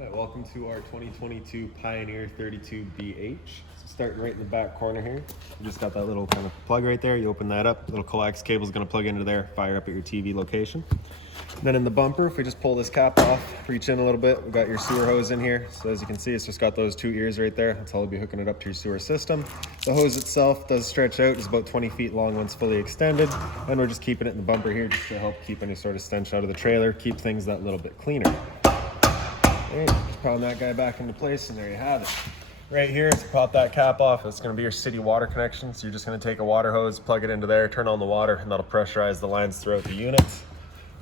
Alright, welcome to our 2022 Pioneer 32 BH. So starting right in the back corner here, you just got that little kind of plug right there. You open that up, little coax cable is going to plug into there, fire up at your TV location. And then in the bumper, if we just pull this cap off, reach in a little bit, we've got your sewer hose in here. So as you can see, it's just got those two ears right there. That's how we'll be hooking it up to your sewer system. The hose itself does stretch out. It's about 20 feet long once fully extended. And we're just keeping it in the bumper here just to help keep any sort of stench out of the trailer, keep things that little bit cleaner. Right, just pound that guy back into place, and there you have it. Right here, to pop that cap off, it's going to be your city water connection. So you're just going to take a water hose, plug it into there, turn on the water, and that'll pressurize the lines throughout the units.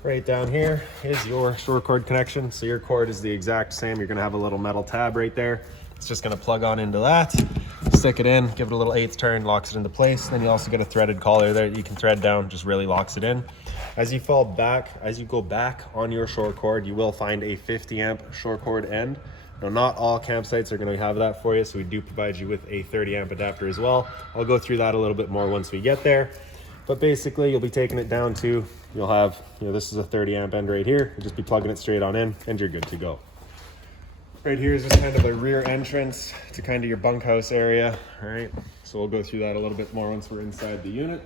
Right down here is your shore cord connection. So your cord is the exact same. You're going to have a little metal tab right there. It's just going to plug on into that, stick it in, give it a little 1/8 turn, locks it into place. And then you also get a threaded collar there that you can thread down, just really locks it in. As you go back on your shore cord, you will find a 50 amp shore cord end. Now, not all campsites are going to have that for you, so we do provide you with a 30 amp adapter as well. I'll go through that a little bit more once we get there. But basically, you'll be taking it down to, you'll have, this is a 30 amp end right here. You'll just be plugging it straight on in, and you're good to go. Right here is just kind of a rear entrance to kind of your bunkhouse area. All right, so we'll go through that a little bit more once we're inside the unit.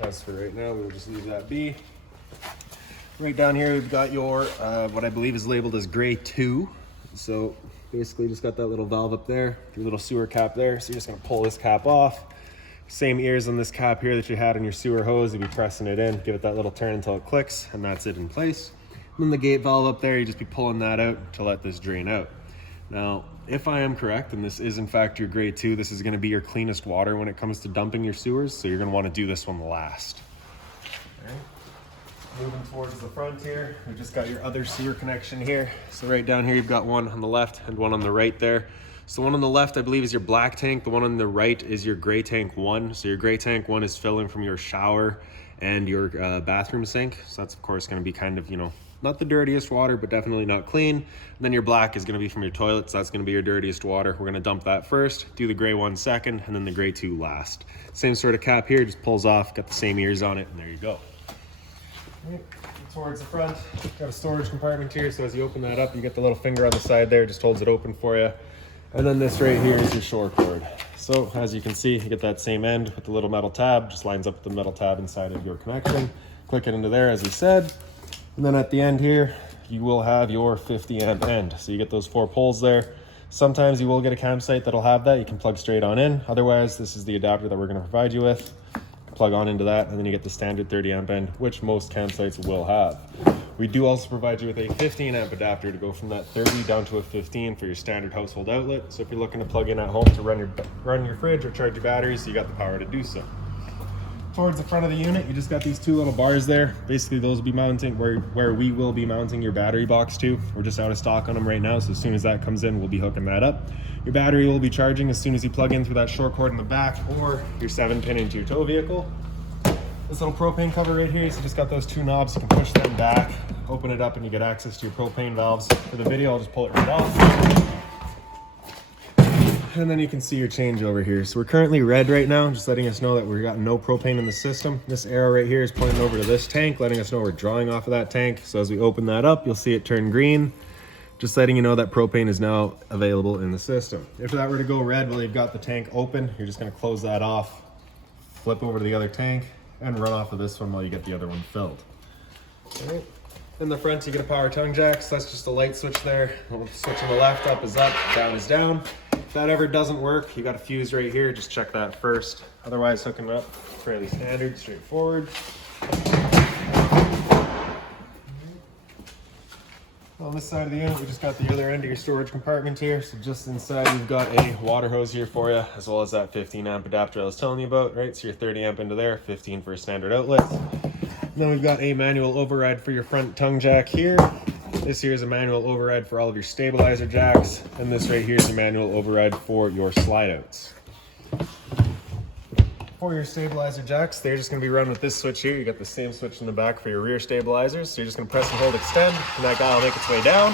As for right now, we'll just leave that be. Right down here, we've got your, what I believe is labeled as gray 2. So basically just got that little valve up there, your little sewer cap there. So you're just gonna pull this cap off. Same ears on this cap here that you had on your sewer hose. You'll be pressing it in, give it that little turn until it clicks, and that's it in place. And then the gate valve up there, you just be pulling that out to let this drain out. Now, if I am correct, and this is in fact your grade 2, this is going to be your cleanest water when it comes to dumping your sewers, so you're going to want to do this one last. Okay. Moving towards the front here, we've just got your other sewer connection here. So right down here, you've got one on the left and one on the right there. So the one on the left, I believe, is your black tank. The one on the right is your gray tank 1. So your gray tank 1 is filling from your shower and your bathroom sink. So that's, of course, going to be kind of, not the dirtiest water, but definitely not clean. And then your black is going to be from your toilets. That's going to be your dirtiest water. We're going to dump that first, do the gray 1 second, and then the gray 2 last. Same sort of cap here, just pulls off, got the same ears on it, and there you go. Right, towards the front, got a storage compartment here. So as you open that up, you get the little finger on the side there, just holds it open for you. And then this right here is your shore cord. So as you can see, you get that same end with the little metal tab, just lines up with the metal tab inside of your connection. Click it into there, as we said. And then at the end here, you will have your 50 amp end. So you get those 4 poles there. Sometimes you will get a campsite that'll have that. You can plug straight on in. Otherwise, this is the adapter that we're going to provide you with. Plug on into that, and then you get the standard 30 amp end, which most campsites will have. We do also provide you with a 15 amp adapter to go from that 30 down to a 15 for your standard household outlet. So if you're looking to plug in at home to run your fridge or charge your batteries, you got the power to do so. Towards the front of the unit, you just got these 2 little bars there. Basically, those will be mounting where we will be mounting your battery box to. We're just out of stock on them right now, so as soon as that comes in, we'll be hooking that up. Your battery will be charging as soon as you plug in through that short cord in the back or your 7-pin into your tow vehicle. This little propane cover right here, so just got those 2 knobs. You can push them back, open it up, and you get access to your propane valves. For the video, I'll just pull it right off. And then you can see your changeover here. So we're currently red right now, just letting us know that we've got no propane in the system. This arrow right here is pointing over to this tank, letting us know we're drawing off of that tank. So as we open that up, you'll see it turn green, just letting you know that propane is now available in the system. If that were to go red while you've got the tank open, you're just gonna close that off, flip over to the other tank, and run off of this one while you get the other one filled. All right. In the front, you get a power tongue jack, so that's just a light switch there. The switch on the left, up is up, down is down. If that ever doesn't work, you got a fuse right here, just check that first. Otherwise, hooking up, fairly standard, straightforward. On this side of the unit, we just got the other end of your storage compartment here. So just inside, we've got a water hose here for you, as well as that 15 amp adapter I was telling you about, right? So your 30 amp into there, 15 for a standard outlet. And then we've got a manual override for your front tongue jack here. This here is a manual override for all of your stabilizer jacks. And this right here is a manual override for your slide outs. For your stabilizer jacks, they're just going to be run with this switch here. You got the same switch in the back for your rear stabilizers. So you're just going to press and hold extend, and that guy will make its way down.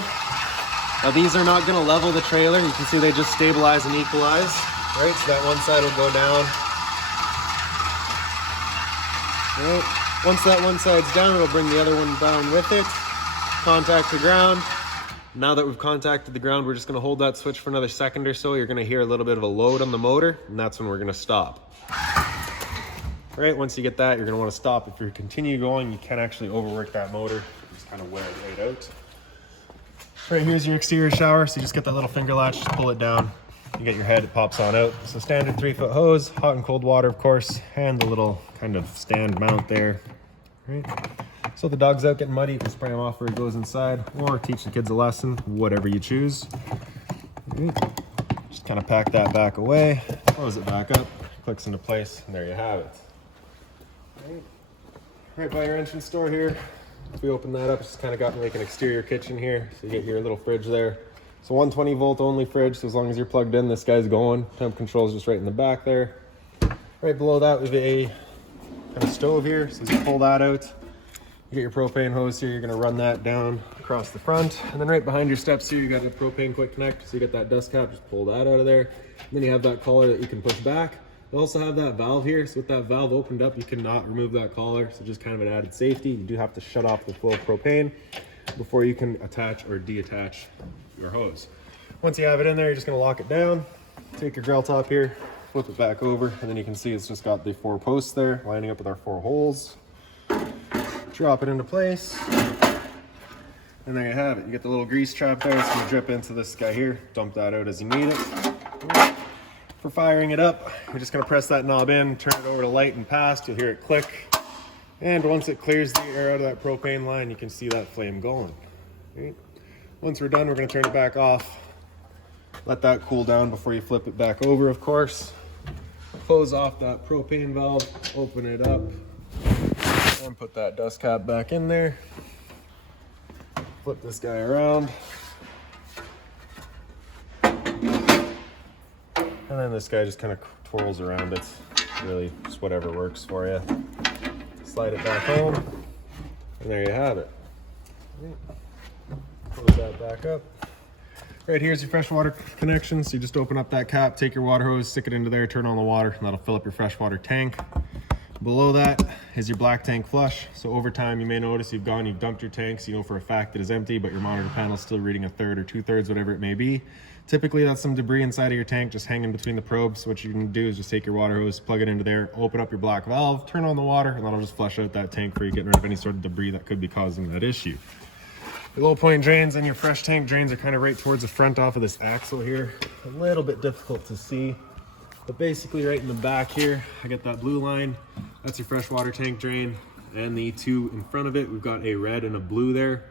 Now these are not going to level the trailer. You can see they just stabilize and equalize. Right, so that one side will go down. All right. Once that one side's down, it'll bring the other one down with it. Contact the ground. Now that we've contacted the ground, we're just gonna hold that switch for another second or so. You're gonna hear a little bit of a load on the motor, and that's when we're gonna stop. Right, once you get that, you're gonna wanna stop. If you continue going, you can actually overwork that motor. Just kind of wear it right out. Right, here's your exterior shower. So you just get that little finger latch, just pull it down. You get your head, it pops on out. So standard 3-foot hose, hot and cold water, of course, and the little kind of stand mount there. Right. So if the dog's out getting muddy, you can spray him off where he goes inside, or teach the kids a lesson, whatever you choose. Right. Just kind of pack that back away, close it back up, clicks into place, and there you have it. Right by your entrance door here, if we open that up, it's just kind of got like an exterior kitchen here. So you get your little fridge there. So 120 volt only fridge, so as long as you're plugged in, this guy's going. Temp control is just right in the back there. Right below that we have a kind of stove here, so as you pull that out, you get your propane hose here, you're gonna run that down across the front. And then right behind your steps here, you got your propane quick connect, so you get that dust cap, just pull that out of there. And then you have that collar that you can push back. You also have that valve here, so with that valve opened up, you cannot remove that collar, so just kind of an added safety. You do have to shut off the flow of propane before you can attach or detach your hose. Once you have it in there, you're just gonna lock it down, take your grill top here, flip it back over, and then you can see it's just got the 4 posts there, lining up with our 4 holes. Drop it into place, and there you have it. You get the little grease trap there, it's gonna drip into this guy here, dump that out as you need it. For firing it up, we're just gonna press that knob in, turn it over to light and past, you'll hear it click. And once it clears the air out of that propane line, you can see that flame going. Right? Once we're done, we're gonna turn it back off. Let that cool down before you flip it back over, of course. Close off that propane valve, open it up, and put that dust cap back in there. Flip this guy around. And then this guy just kind of twirls around. It's really just whatever works for you. Slide it back home, and there you have it. Close that back up. Right here's your freshwater connection. So you just open up that cap, take your water hose, stick it into there, turn on the water, and that'll fill up your freshwater tank. Below that is your black tank flush. So over time, you may notice you've dumped your tank, so you know for a fact it is empty, but your monitor panel is still reading 1/3 or 2/3, whatever it may be. Typically, that's some debris inside of your tank just hanging between the probes. So what you can do is just take your water hose, plug it into there, open up your black valve, turn on the water, and that'll just flush out that tank for you, getting rid of any sort of debris that could be causing that issue. Your low point drains and your fresh tank drains are kind of right towards the front off of this axle here. A little bit difficult to see, but basically right in the back here, I get that blue line. That's your freshwater tank drain, and the 2 in front of it, we've got a red and a blue there.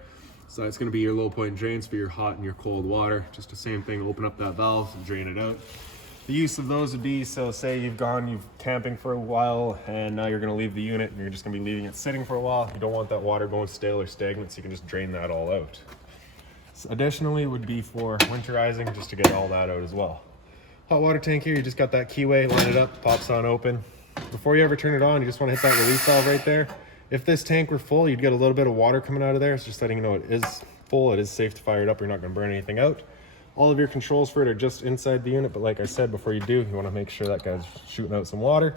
So it's gonna be your low point drains for your hot and your cold water. Just the same thing, open up that valve and drain it out. The use of those would be, so say you've camping for a while and now you're gonna leave the unit and you're just gonna be leaving it sitting for a while. You don't want that water going stale or stagnant, so you can just drain that all out. So additionally would be for winterizing, just to get all that out as well. Hot water tank here, you just got that keyway, line it up, pops on open. Before you ever turn it on, you just wanna hit that release valve right there. If this tank were full, you'd get a little bit of water coming out of there. It's just letting you know it is full, it is safe to fire it up, you're not gonna burn anything out. All of your controls for it are just inside the unit, but like I said, before you do, you wanna make sure that guy's shooting out some water.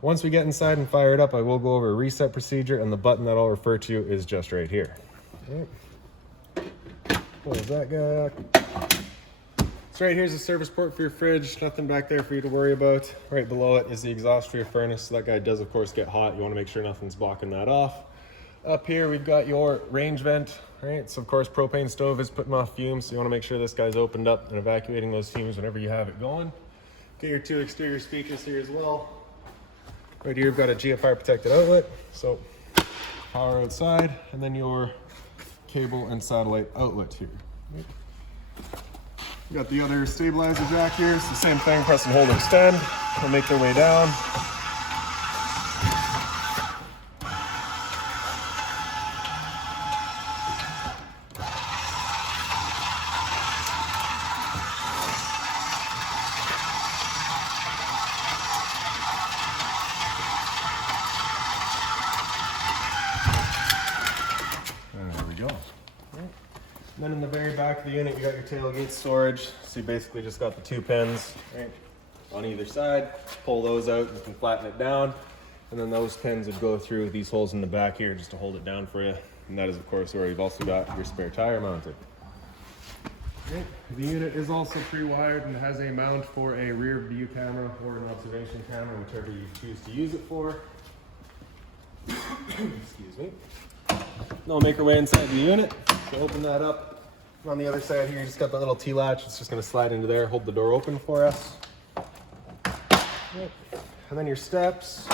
Once we get inside and fire it up, I will go over a reset procedure, and the button that I'll refer to is just right here. Close that guy. So right here's the service port for your fridge, nothing back there for you to worry about. Right below it is the exhaust for your furnace, so that guy does of course get hot. You wanna make sure nothing's blocking that off. Up here we've got your range vent, right? So of course propane stove is putting off fumes, so you wanna make sure this guy's opened up and evacuating those fumes whenever you have it going. Get your 2 exterior speakers here as well. Right here we've got a GFI protected outlet, so power outside, and then your cable and satellite outlet here. You got the other stabilizer jack here. It's the same thing, press and hold, extend. They'll make their way down. And then in the very back of the unit, you got your tailgate storage. So you basically just got the 2 pins, right, on either side. Pull those out, you can flatten it down. And then those pins would go through these holes in the back here just to hold it down for you. And that is of course where you've also got your spare tire mounted. Okay. The unit is also pre-wired and has a mount for a rear view camera or an observation camera, whichever you choose to use it for. Excuse me. Now we'll make our way inside the unit. So open that up. On the other side here, you just got the little T-latch. It's just going to slide into there, hold the door open for us. And then your steps.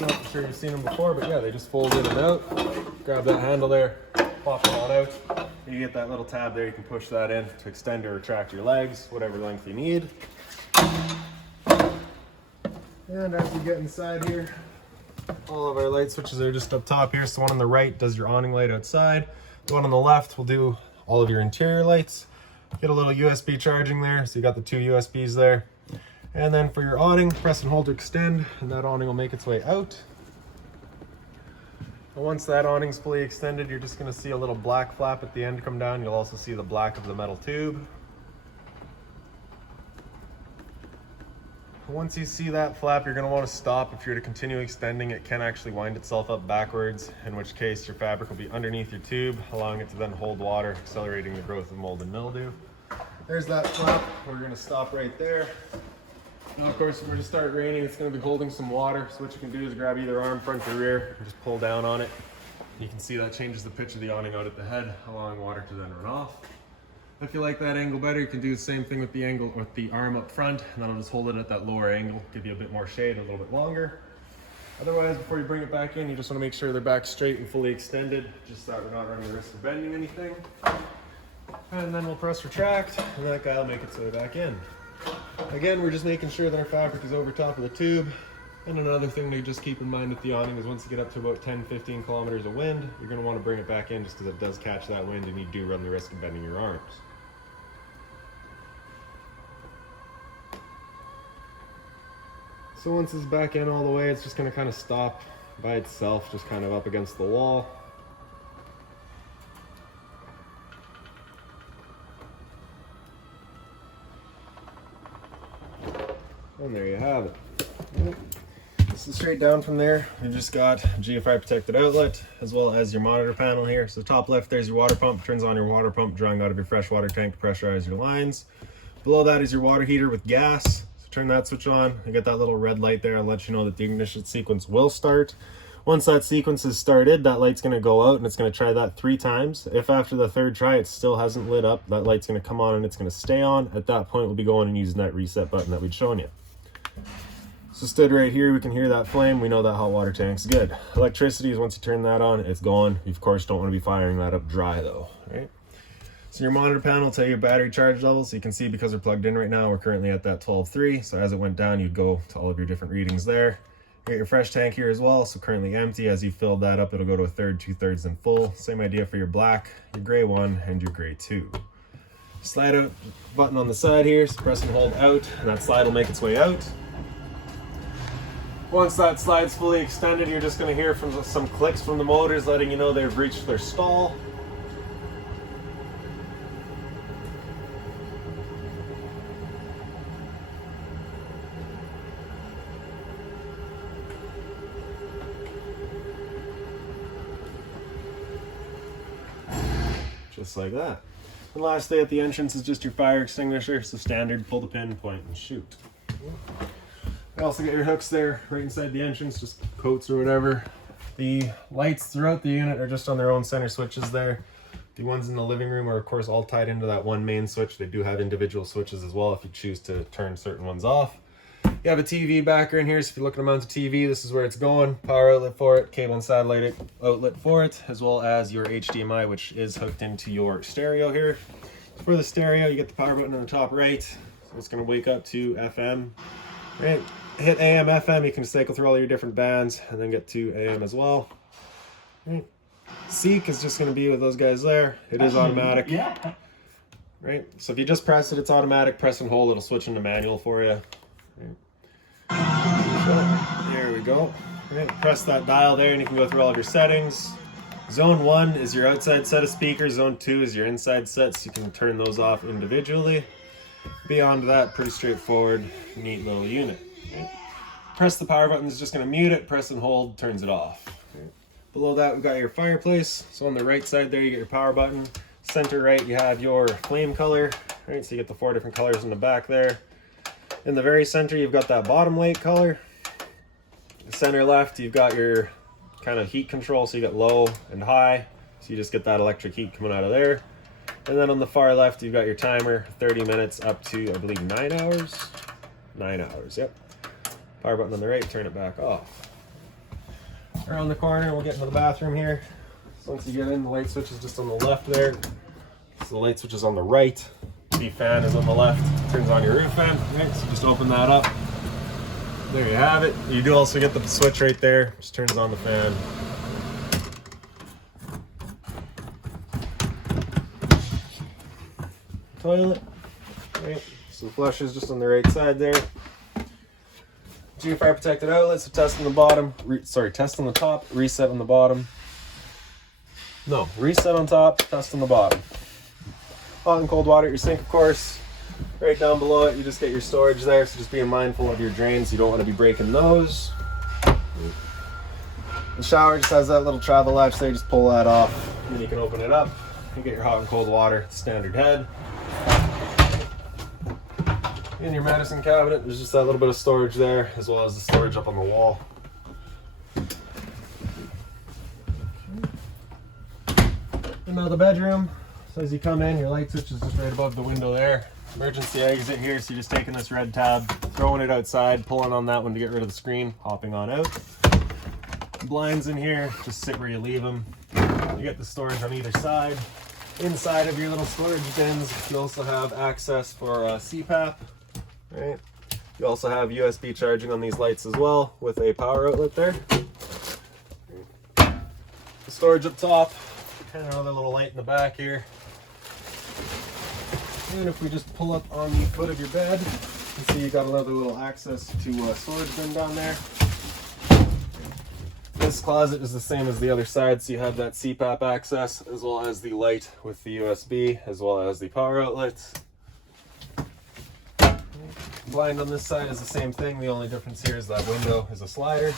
Not for sure you've seen them before, but yeah, they just fold in and out. Grab that handle there, pop it on out. You get that little tab there, you can push that in to extend or retract your legs, whatever length you need. And as we get inside here, all of our light switches are just up top here. So the one on the right does your awning light outside. The one on the left will do all of your interior lights. Get a little USB charging there, so you got the 2 USBs there. And then for your awning, press and hold to extend, and that awning will make its way out. And once that awning's fully extended, you're just going to see a little black flap at the end come down. You'll also see the black of the metal tube. Once you see that flap, you're going to want to stop. If you're to continue extending, it can actually wind itself up backwards, in which case your fabric will be underneath your tube, allowing it to then hold water, accelerating the growth of mold and mildew. There's that flap. We're going to stop right there. Now, of course, if we're to start raining, it's going to be holding some water. So what you can do is grab either arm, front or rear, and just pull down on it. You can see that changes the pitch of the awning out at the head, allowing water to then run off. If you like that angle better, you can do the same thing with the angle with the arm up front, and that'll just hold it at that lower angle, give you a bit more shade, a little bit longer. Otherwise, before you bring it back in, you just want to make sure they're back straight and fully extended, just so that we're not running the risk of bending anything. And then we'll press retract, and that guy will make its way back in. Again, we're just making sure that our fabric is over top of the tube. And another thing to just keep in mind with the awning is once you get up to about 10-15 kilometers of wind, you're going to want to bring it back in just because it does catch that wind and you do run the risk of bending your arms. So once it's back in all the way, it's just going to kind of stop by itself, just kind of up against the wall. And there you have it. So straight down from there, we've just got a GFI protected outlet as well as your monitor panel here. So top left, there's your water pump. Turns on your water pump, drawing out of your fresh water tank to pressurize your lines. Below that is your water heater with gas. So turn that switch on. You get that little red light there. I'll let you know that the ignition sequence will start. Once that sequence is started, that light's going to go out and it's going to try that 3 times. If after the 3rd try it still hasn't lit up, that light's going to come on and it's going to stay on. At that point, we'll be going and using that reset button that we'd shown you. So stood right here, we can hear that flame. We know that hot water tank's good. Electricity is once you turn that on, it's going. You of course don't want to be firing that up dry though, right? So your monitor panel will tell you your battery charge level. So you can see because we're plugged in right now, we're currently at that 12.3. So as it went down, you'd go to all of your different readings there. You get your fresh tank here as well. So currently empty. As you filled that up, it'll go to 1/3, 2/3, and full. Same idea for your black, your gray 1, and your gray 2. Slide out button on the side here. So press and hold out, and that slide will make its way out. Once that slide's fully extended, you're just going to hear from some clicks from the motors letting you know they've reached their stall. Just like that. And lastly, at the entrance is just your fire extinguisher. So standard, pull the pin, point, and shoot. You also get your hooks there right inside the entrance, just coats or whatever. The lights throughout the unit are just on their own center switches there. The ones in the living room are of course all tied into that one main switch. They do have individual switches as well if you choose to turn certain ones off. You have a TV backer in here, so if you're looking to mount a TV, this is where it's going. Power outlet for it, cable and satellite outlet for it, as well as your HDMI, which is hooked into your stereo here. For the stereo, you get the power button on the top right. So it's going to wake up to FM. Right. Hit AM, FM, you can cycle through all your different bands and then get to AM as well. Right. Seek is just going to be with those guys there. It is automatic. Yeah. Right. So if you just press it, it's automatic. Press and hold, it'll switch into manual for you. Right. So, there we go. Right. Press that dial there and you can go through all of your settings. Zone 1 is your outside set of speakers. Zone 2 is your inside sets. You can turn those off individually. Beyond that, pretty straightforward, neat little unit. Okay. Press the power button is just going to mute it. Press and hold turns it off. Okay. Below that, we've got your fireplace. So on the right side there, you get your power button. Center right, you have your flame color, right? So you get the 4 different colors in the back there. In the very center, you've got that bottom light color. Center left, you've got your kind of heat control, so you got low and high. So you just get that electric heat coming out of there. And then on the far left, you've got your timer, 30 minutes up to, I believe, 9 hours. 9 hours, yep. Power button on the right, turn it back off. Around the corner, we'll get into the bathroom here. So once you get in, the light switch is just on the left there. So the light switch is on the right. The fan is on the left. Turns on your roof fan. Right, so just open that up. There you have it. You do also get the switch right there. Just turns on the fan. Toilet. Right. Some flushes just on the right side there. 2 fire protected outlets, so test on the bottom, test on the top, reset on the bottom. No, reset on top, test on the bottom. Hot and cold water at your sink, of course. Right down below it, you just get your storage there, so just being mindful of your drains. You don't want to be breaking those. The shower just has that little travel latch there, just pull that off. And then you can open it up and get your hot and cold water, standard head. In your medicine cabinet, there's just that little bit of storage there, as well as the storage up on the wall. And now the bedroom. So as you come in, your light switch is just right above the window there. Emergency exit here, so you're just taking this red tab, throwing it outside, pulling on that one to get rid of the screen, hopping on out. Blinds in here, just sit where you leave them. You get the storage on either side. Inside of your little storage bins, you also have access for CPAP. Right. You also have USB charging on these lights as well with a power outlet there. The storage up top, and another little light in the back here. And if we just pull up on the foot of your bed, you can see you got another little access to a storage bin down there. This closet is the same as the other side, so you have that CPAP access as well as the light with the USB as well as the power outlets. Blind on this side is the same thing. The only difference here is that window is a slider.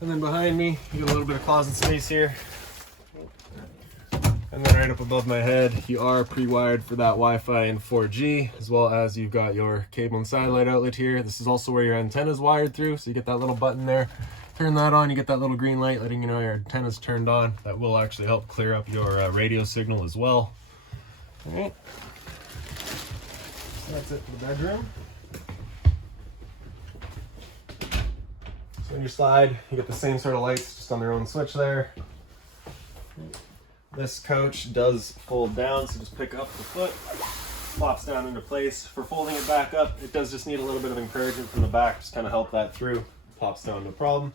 And then behind me, you get a little bit of closet space here. And then right up above my head, you are pre-wired for that Wi-Fi and 4G, as well as you've got your cable and satellite outlet here. This is also where your antenna is wired through, so you get that little button there. Turn that on, you get that little green light letting you know your antenna's turned on. That will actually help clear up your radio signal as well. All right. So that's it for the bedroom. So when you slide, you get the same sort of lights, just on their own switch there. This couch does fold down, so just pick up the foot, flops down into place. For folding it back up, it does just need a little bit of encouragement from the back, just kind of help that through. Pops down, no problem.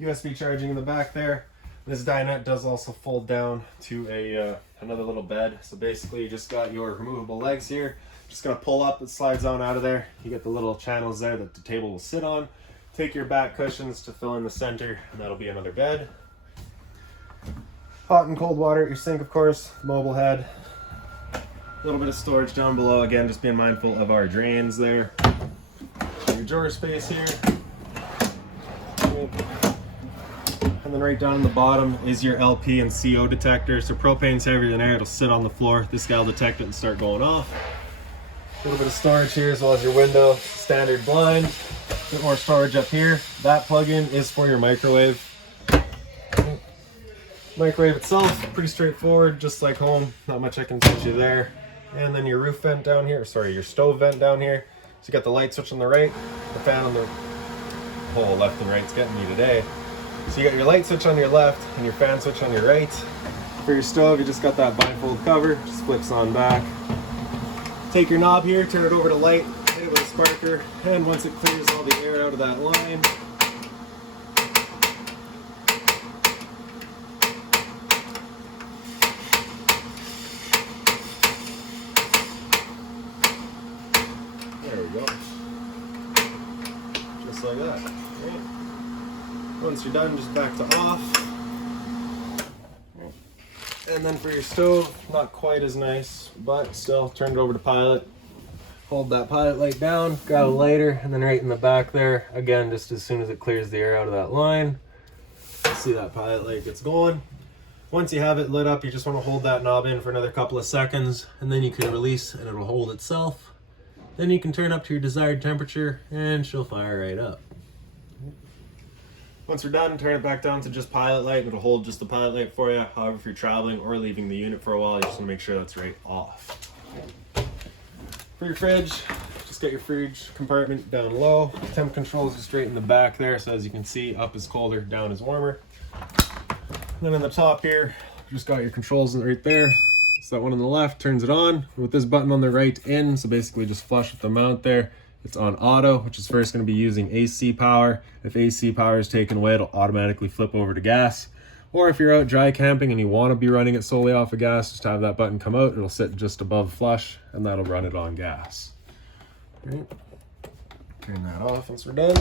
USB charging in the back there. This dinette does also fold down to another little bed. So basically you just got your removable legs here. Just gonna pull up, it slides on out of there. You get the little channels there that the table will sit on. Take your back cushions to fill in the center, and that'll be another bed. Hot and cold water at your sink, of course, mobile head. A little bit of storage down below. Again, just being mindful of our drains there. Your drawer space here. And then right down on the bottom is your LP and CO detector. So propane's heavier than air, it'll sit on the floor. This guy will detect it and start going off. A little bit of storage here as well as your window, standard blind. A bit more storage up here. That plug-in is for your microwave. Microwave itself, pretty straightforward, just like home. Not much I can teach you there. And then your roof vent down here, sorry, your stove vent down here. So you got the light switch on the right, the fan on the whole left and right's getting me today. So you got your light switch on your left and your fan switch on your right. For your stove, you just got that blindfold cover, just flips on back. Take your knob here, turn it over to light, hit it with a sparker, and once it clears all the air out of that line, there we go. Just like that. Right. Once you're done, just back to off. And then for your stove, not quite as nice, but still, turn it over to pilot. Hold that pilot light down, grab a lighter, and then right in the back there, again, just as soon as it clears the air out of that line, see that pilot light gets going. Once you have it lit up, you just want to hold that knob in for another couple of seconds, and then you can release and it'll hold itself. Then you can turn up to your desired temperature and she'll fire right up. Once we're done, turn it back down to just pilot light. It'll hold just the pilot light for you. However, if you're traveling or leaving the unit for a while, you just want to make sure that's right off. For your fridge, just get your fridge compartment down low. Temp controls are straight in the back there, so as you can see, up is colder, down is warmer. And then on the top here, just got your controls right there. So that one on the left turns it on with this button on the right in, so basically just flush with the mount there. It's on auto, which is first going to be using AC power. If AC power is taken away, it'll automatically flip over to gas. Or if you're out dry camping and you want to be running it solely off of gas, just have that button come out. It'll sit just above flush, and that'll run it on gas. Right. Turn that off once we're done.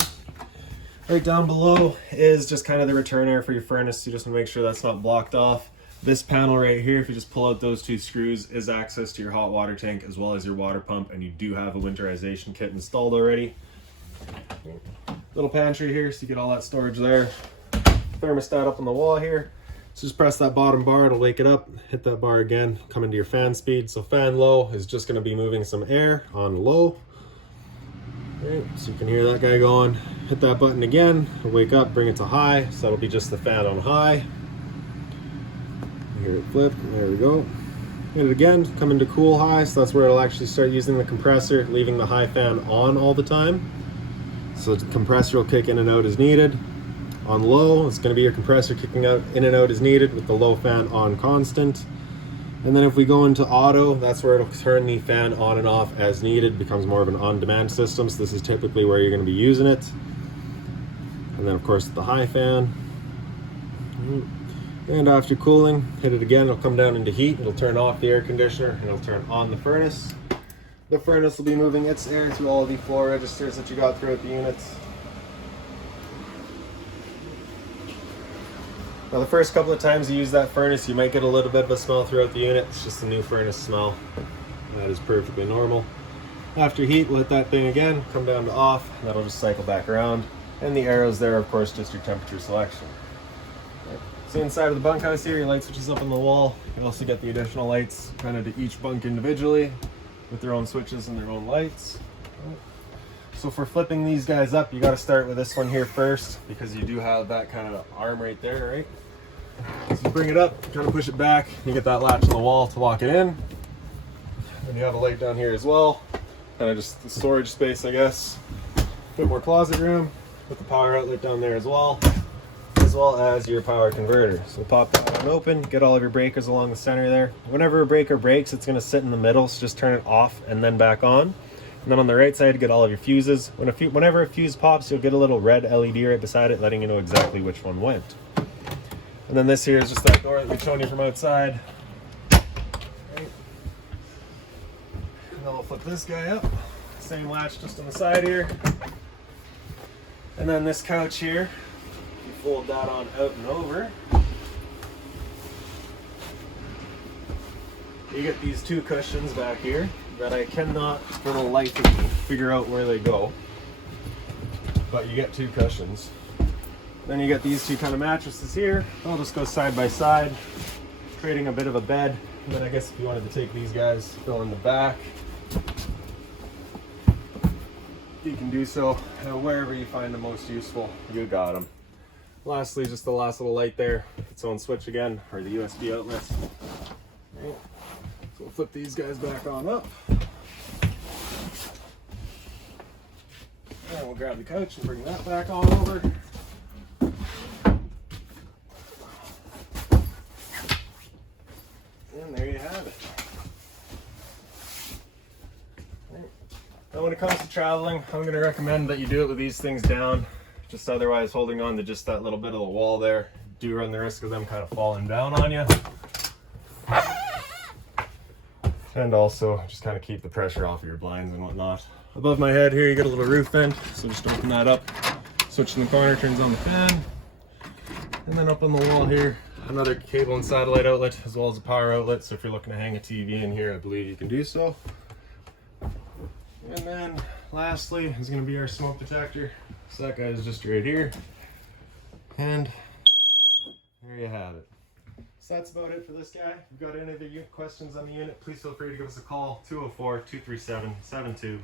Right down below is just kind of the return air for your furnace. You just want to make sure that's not blocked off. This panel right here, if you just pull out those two screws, is access to your hot water tank as well as your water pump, and you do have a winterization kit installed already. Little pantry here, so you get all that storage there. Thermostat up on the wall here. So just press that bottom bar, it'll wake it up. Hit that bar again, come into your fan speed. So fan low is just going to be moving some air on low. Right, so you can hear that guy going. Hit that button again, it'll wake up, bring it to high. So that'll be just the fan on high. Hear it flip, there we go. Hit it again, come into cool high, so that's where it'll actually start using the compressor, leaving the high fan on all the time. So the compressor will kick in and out as needed. On low, it's going to be your compressor kicking out in and out as needed with the low fan on constant. And then if we go into auto, that's where it'll turn the fan on and off as needed, becomes more of an on-demand system. So this is typically where you're going to be using it. And then of course the high fan. And after cooling, hit it again, it'll come down into heat, it'll turn off the air conditioner, and it'll turn on the furnace. The furnace will be moving its air through all the floor registers that you got throughout the units. Now the first couple of times you use that furnace, you might get a little bit of a smell throughout the unit. It's just a new furnace smell. That is perfectly normal. After heat, we'll hit that thing again, come down to off, and that'll just cycle back around. And the arrows there, of course, just your temperature selection. So inside of the bunkhouse here, your light switches up on the wall. You also get the additional lights kind of to each bunk individually with their own switches and their own lights. So for flipping these guys up, you got to start with this one here first because you do have that kind of arm right there, right? So you bring it up, kind of push it back, you get that latch on the wall to lock it in. And you have a light down here as well, kind of just the storage space, I guess. A bit more closet room with the power outlet down there as well as your power converter. So pop that one open, get all of your breakers along the center there. Whenever a breaker breaks, it's going to sit in the middle, so just turn it off and then back on. And then on the right side, get all of your fuses. Whenever a fuse pops, you'll get a little red LED right beside it, letting you know exactly which one went. And then this here is just that door that we've shown you from outside. Right. And then we'll flip this guy up. Same latch just on the side here. And then this couch here, you fold that on out and over. You get these two cushions back here that I cannot for the life of me figure out where they go. But you get two cushions. Then you get these two kind of mattresses here. They'll just go side by side, creating a bit of a bed. And then I guess if you wanted to take these guys, fill in the back, you can do so wherever you find them most useful. You got them. Lastly, just the last little light there, its own switch again, or the USB outlet. Right. So we'll flip these guys back on up. And we'll grab the couch and bring that back on over. And there you have it. Now when it comes to traveling, I'm going to recommend that you do it with these things down. Just otherwise holding on to just that little bit of the wall there, do run the risk of them kind of falling down on you. And also just kind of keep the pressure off of your blinds and whatnot. Above my head here you get a little roof vent, so just open that up, switch in the corner, turns on the fan. And then up on the wall here, another cable and satellite outlet as well as a power outlet, so if you're looking to hang a TV in here, I believe you can do so. And then lastly is going to be our smoke detector. So that guy is just right here. And there you have it. So that's about it for this guy. If you've got any other questions on the unit, please feel free to give us a call, 204-237-7272.